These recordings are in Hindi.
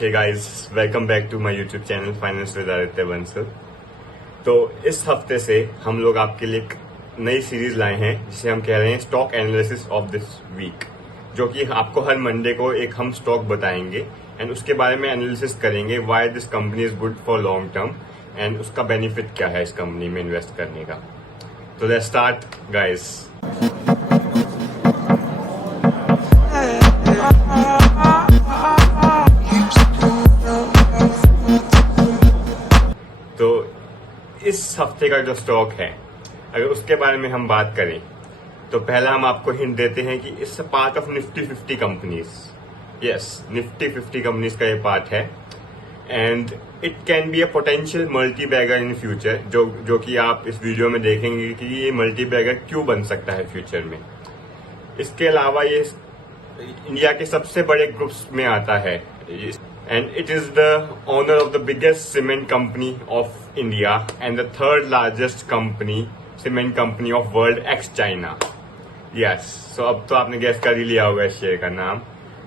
Hey guys, welcome back to my YouTube channel finance with Aditya Bansal. तो इस हफ्ते से हम लोग आपके लिए एक नई सीरीज लाए हैं जिसे हम कह रहे हैं stock analysis of this week, जो कि आपको हर मंडे को एक हम स्टॉक बताएंगे एंड उसके बारे में एनालिसिस करेंगे why this company is good for long term and उसका बेनिफिट क्या है इस कंपनी में इन्वेस्ट करने का। तो लेट्स स्टार्ट गाइस। तो इस हफ्ते का जो स्टॉक है, अगर उसके बारे में हम बात करें तो पहला हम आपको हिंट देते हैं कि it's part of Nifty 50 companies. Yes, Nifty 50 companies का ये पार्ट है and it can be a potential multibagger in future, जो कि आप इस वीडियो में देखेंगे कि ये मल्टी बैगर क्यों बन सकता है फ्यूचर में। इसके अलावा ये इंडिया के सबसे बड़े ग्रुप्स में आता है and it is the owner of the biggest cement company of India and the third largest cement company of world ex China. Yes, so अब तो आपने गैस कर ही लिया होगा इस शेयर का नाम।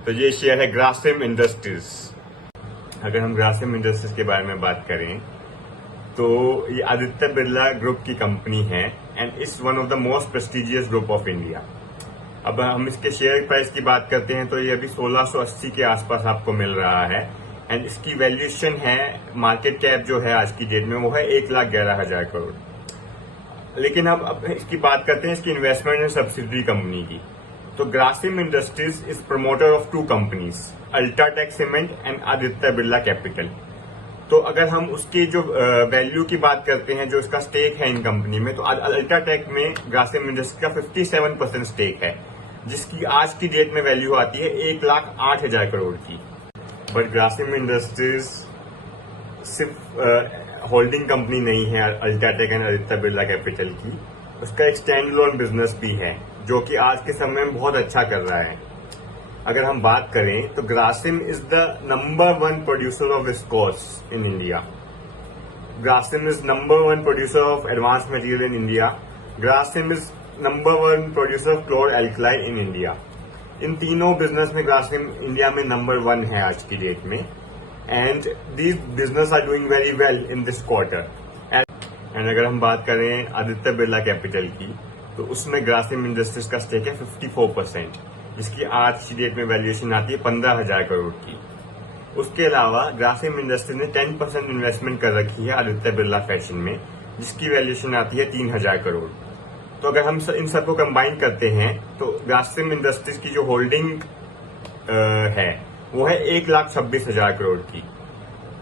तो ये शेयर है ग्रासिम इंडस्ट्रीज। अगर हम ग्रासिम इंडस्ट्रीज के बारे में बात करें तो ये आदित्य बिरला ग्रुप की कंपनी है and it's one of the most prestigious group of India. अब हम इसके शेयर प्राइस की बात करते हैं तो ये अभी 1680 के आसपास आपको मिल रहा है एंड इसकी वैल्यूएशन है, मार्केट कैप जो है आज की डेट में वो है 1,11,000 करोड़। लेकिन हम अब इसकी बात करते हैं इसकी इन्वेस्टमेंट एंड सब्सिडरी कंपनी की। तो Grasim industries is promoter of 2 companies, UltraTech cement and Aditya Birla capital. तो अगर हम उसकी जो वैल्यू की बात करते हैं, जो इसका स्टेक है इन कंपनी में, तो अल्ट्राटेक में ग्रासिम इंडस्ट्रीज का 57% स्टेक है, जिसकी आज की डेट में वैल्यू आती है 1,08,000 करोड़ की। बट ग्रासिम इंडस्ट्रीज सिर्फ होल्डिंग कंपनी नहीं है UltraTech and Aditya Birla capital की, उसका एक स्टैंड अलोन बिजनेस भी है जो कि आज के समय में बहुत अच्छा कर रहा है। अगर हम बात करें तो Grasim is the number 1 producer of viscose in India. Grasim is number 1 producer of advance material in India. Grasim is number 1 producer of chlor alkali in India. इन तीनों बिजनेस में ग्रासिम इंडिया में नंबर 1 है आज की डेट में and these business are doing very well in this quarter. And अगर हम बात करें आदित्य बिरला कैपिटल की तो उसमें ग्रासिम इंडस्ट्रीज का स्टेक है 54%, जिसकी आज की डेट में वैल्यूएशन आती है 15,000 करोड़ की। उसके अलावा ग्रासिम इंडस्ट्रीज ने 10% इन्वेस्टमेंट कर रखी है आदित्य बिरला फैशन में, जिसकी वैल्यूएशन आती है 3,000 करोड़। तो अगर हम इन सबको कंबाइन करते हैं तो ग्रासिम इंडस्ट्रीज की जो होल्डिंग है वो है 1,26,000 करोड़ की,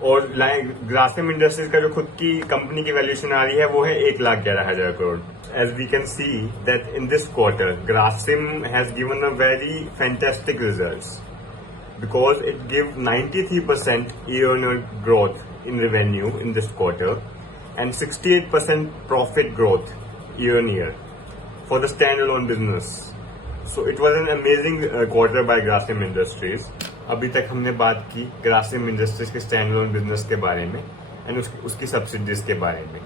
और ग्रासिम इंडस्ट्रीज का जो खुद की कंपनी की वैल्यूएशन आ रही है वो है 1,11,000 crore. As we can see that in this quarter, Grasim has given a very fantastic results because it gave 93% year-on-year growth in revenue in this quarter and 68% profit growth year-on-year for the standalone business. So it was an amazing quarter by Grasim Industries. अभी तक हमने बात की Grasim Industries के standalone business के बारे में एंड उसकी सब्सिडीज के बारे में,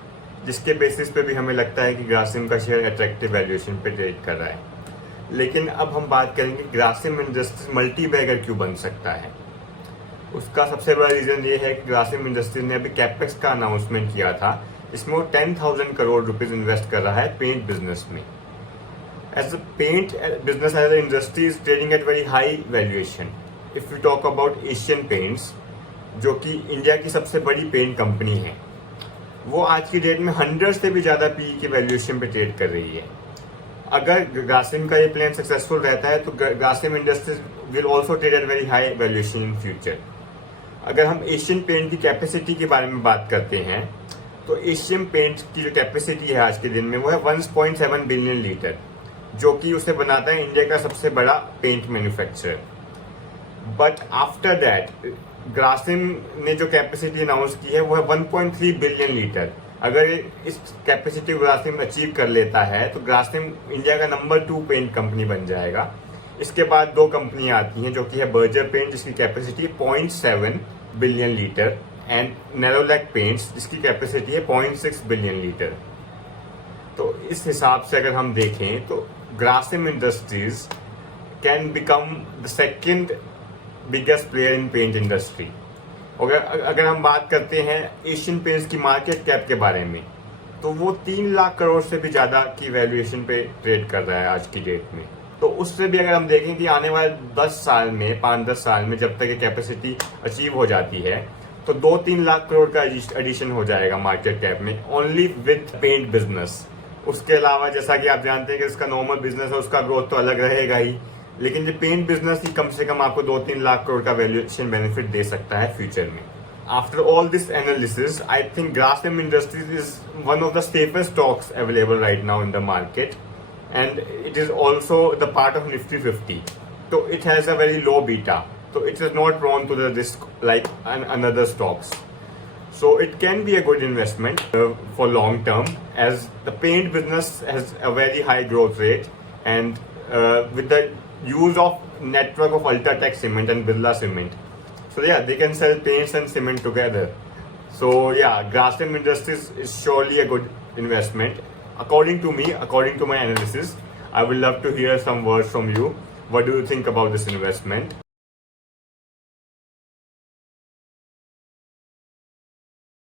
जिसके बेसिस पे भी हमें लगता है कि ग्रासिम का शेयर अट्रैक्टिव वैल्यूएशन पे ट्रेड कर रहा है। लेकिन अब हम बात करेंगे ग्रासिम इंडस्ट्रीज मल्टी बैगर क्यों बन सकता है। उसका सबसे बड़ा रीजन ये है कि ग्रासिम इंडस्ट्रीज ने अभी कैपेक्स का अनाउंसमेंट किया था, इसमें वो 10,000 करोड़ रुपीज इन्वेस्ट कर रहा है पेंट बिजनेस में। As a paint business as a industry is trading at very high valuation. If you talk about Asian Paints, जो कि इंडिया की सबसे बड़ी पेंट कंपनी है, वो आज की डेट में 100 से भी ज्यादा पी की वैल्यूएशन पे ट्रेड कर रही है। अगर ग्रासिम का ये प्लान सक्सेसफुल रहता है तो Grasim industries will also trade at very high valuation in future. अगर हम एशियन पेंट की कैपेसिटी के बारे में बात करते हैं तो एशियन पेंट की जो कैपेसिटी है आज के दिन में वो है 1.7 बिलियन लीटर, जो कि उसे बनाता है इंडिया का सबसे बड़ा paint manufacturer. But after that Grasim ने जो कैपेसिटी अनाउंस की है वो है 1.3 बिलियन लीटर। अगर इस कैपेसिटी ग्रासिम अचीव कर लेता है तो ग्रासिम इंडिया का नंबर 2 पेंट कंपनी बन जाएगा। इसके बाद 2 कंपनियां आती हैं, जो कि है बर्जर पेंट जिसकी कैपेसिटी है 0.7 billion litre and Nerolac paints जिसकी कैपेसिटी है 0.6 बिलियन लीटर। तो इस हिसाब से अगर हम देखें तो Grasim industries can become the second biggest player in paint industry अगर हम बात करते हैं एशियन पेंट्स की मार्केट कैप के बारे में, तो वो 3 लाख करोड़ से भी ज्यादा की वैल्यूएशन पे ट्रेड कर रहा है आज की डेट में। तो उससे भी अगर हम देखें कि आने वाले 10 साल में, 5-10 साल में जब तक ये कैपेसिटी अचीव हो जाती है, तो 2-3 लाख करोड़ का एडिशन हो जाएगा मार्केट कैप में, ओनली विथ पेंट बिजनेस। उसके अलावा जैसा कि आप जानते हैं कि इसका नॉर्मल बिजनेस है, उसका ग्रोथ तो अलग रहेगा ही, लेकिन जो पेंट बिजनेस ही कम से कम आपको 2-3 लाख करोड़ का वैल्यूएशन बेनिफिट दे सकता है फ्यूचर में। After all this analysis, I think Grasim Industries is one of the safest stocks available right now in the market, and it is also the part of Nifty 50. So it has a very low beta, so it is not prone to the risk like another stocks. So it can be a good investment for long term, as the paint business has a very high growth rate, and with the use of network of Ultratech Cement and Birla Cement. So yeah, they can sell paints and cement together. So yeah, Grasim Industries is surely a good investment. According to me, according to my analysis, I would love to hear some words from you. What do you think about this investment?